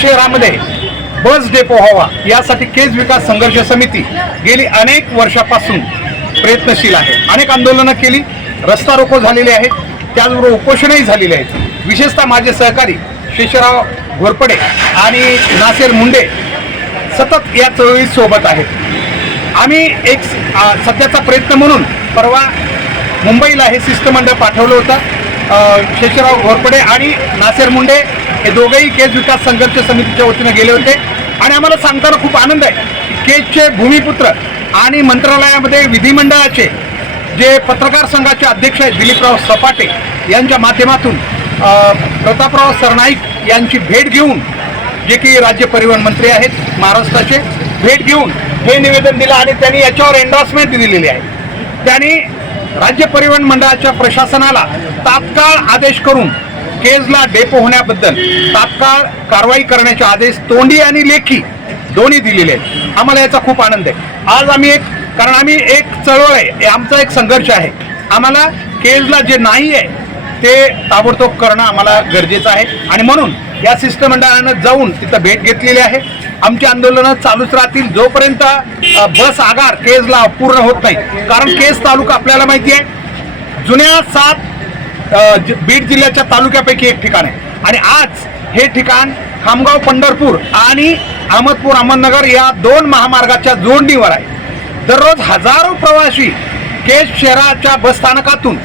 शहरामध्ये bus depot व्हावा यासाठी केज विकास संघर्ष समिती गेली अनेक वर्षापासून प्रयत्नशील आहे. अनेक आंदोलनं केली रस्ता रोको झालेले आहेत त्याचबरोबर उपोषणही झालेले आहेत. विशेषतः माझे सहकारी शेषराव घोरपडे आणि नासेर मुंडे सतत या चळवळीसोबत आहेत. आम्ही एक सध्याचा प्रयत्न म्हणून परवा मुंबईला हे शिष्टमंडळ पाठवलं होतं. शेषराव घोरपडे आणि नासेर मुंडे हे दोघेही केज विकास संघर्ष समितीच्या वतीनं गेले होते. आणि आम्हाला सांगताना खूप आनंद आहे केसचे केजचे भूमिपुत्र आणि मंत्रालयामध्ये विधिमंडळाचे जे पत्रकार संघाचे अध्यक्ष आहेत दिलीपराव सपाटे यांच्या माध्यमातून प्रतापराव सरनाईक यांची भेट घेऊन जे की राज्य परिवहन मंत्री आहेत महाराष्ट्राचे भेट घेऊन हे निवेदन दिलं आणि त्यांनी याच्यावर एन्डॉर्समेंट दिलेली आहे. त्यांनी राज्य परिवहन मंडळाच्या प्रशासनाला तात्काळ आदेश करून केजला डेपो होण्याबद्दल तात्काळ कारवाई करण्याचे आदेश तोंडी आणि लेखी दोन्ही दिलेले आहेत. आम्हाला याचा खूप आनंद आहे. आज आम्ही एक कारण आम्ही एक चळवळ आहे. हे आमचा एक संघर्ष आहे. आम्हाला केजला जे नाही आहे ते ताबडतोब करणं आम्हाला गरजेचं आहे. आणि म्हणून या शिष्टमंडळानं जाऊन तिथं भेट घेतलेली आहे. आमची आंदोलनं चालूच राहतील. जोपर्यंत बस आगार केजला पूर्ण होत नाही. कारण केज तालुका आपल्याला माहिती आहे जुन्या सात बीड जिल्ह्याच्या तालुक्यापैकी एक ठिकाण आहे. आणि आज हे ठिकाण खामगाव पंढरपूर आणि अहमदपूर अहमदनगर या दोन महामार्गाच्या जोडणीवर आहे. दररोज हजारो प्रवासी केज शहराच्या बसस्थानकातून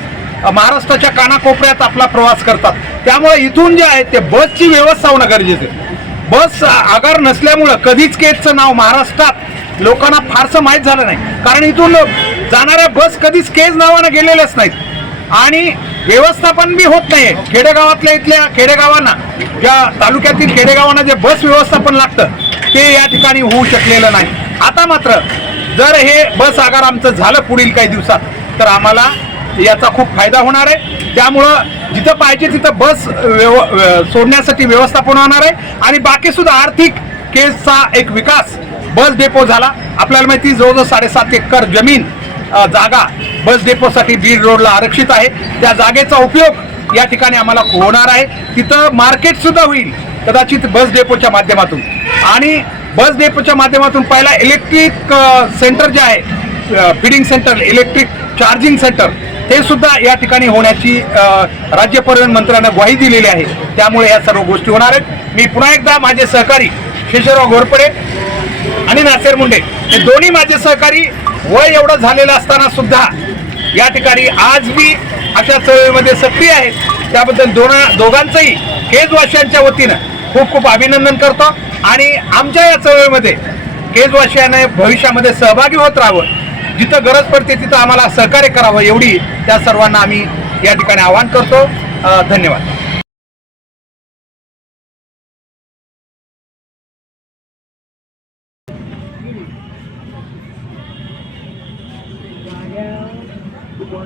महाराष्ट्राच्या कानाकोपऱ्यात आपला प्रवास करतात. त्यामुळे इथून जे आहे ते बसची व्यवस्था होणं गरजेचं आहे. बस आगार नसल्यामुळं कधीच केजचं नाव महाराष्ट्रात लोकांना फारसं माहीत झालं नाही. कारण इथून जाणाऱ्या बस कधीच केज नावानं गेलेल्याच नाहीत. आणि व्यवस्थापन बी होत नाही. खेडेगावातल्या इथल्या खेडेगावांना ज्या तालुक्यातील खेडेगावांना जे बस व्यवस्थापन लागतं ते या ठिकाणी होऊ शकलेलं नाही. आता मात्र जर हे बस आगार आमचं झालं पुढील काही दिवसात तर आम्हाला याचा खूप फायदा होणार आहे. त्यामुळं जिथं पाहिजे तिथं बस व्यव सोडण्यासाठी व्यवस्थापन होणार आहे. आणि बाकी सुद्धा आर्थिक केसचा एक विकास बस डेपो झाला. आपल्याला माहिती जवळजवळ साडेसात एकर जमीन जागा बस डेपोसाठी बीड रोडला आरक्षित आहे. त्या जागेचा उपयोग या ठिकाणी आम्हाला होणार आहे. तिथं मार्केट सुद्धा होईल कदाचित बस डेपोच्या माध्यमातून. आणि बस डेपोच्या माध्यमातून पहिला इलेक्ट्रिक सेंटर जे आहे feeding centre electric charging centre हे सुद्धा या ठिकाणी होण्याची राज्य परिवहन मंत्र्यांना ग्वाही दिलेली आहे. त्यामुळे या सर्व गोष्टी होणार आहेत. मी पुन्हा एकदा माझे सहकारी शेषराव घोरपडे आणि नासेर मुंडे हे दोन्ही माझे सहकारी वय एवढं झालेलं असताना सुद्धा या ठिकाणी आज मी अशा चळवळीमध्ये सक्रिय आहेत त्याबद्दल दोन दोघांचंही केजवासियांच्या वतीनं खूप खूप अभिनंदन करतो. आणि आमच्या या चळवळीमध्ये केजवाशियाने भविष्यामध्ये सहभागी होत राहावं जिथं गरज पडते तिथं आम्हाला सहकार्य करावं एवढी त्या सर्वांना आम्ही या ठिकाणी आवाहन करतो. धन्यवाद.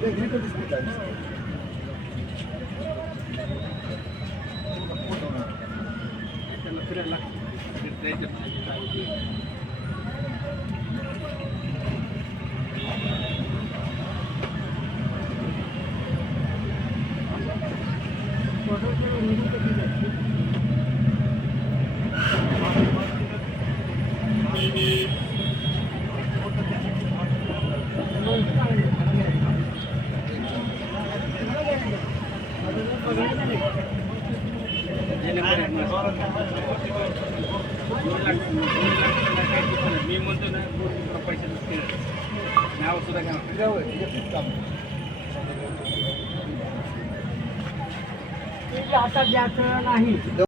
す Thank you. मी म्हणतो ना पैसे नाव सुद्धा घ्या हातात द्यायचं नाही.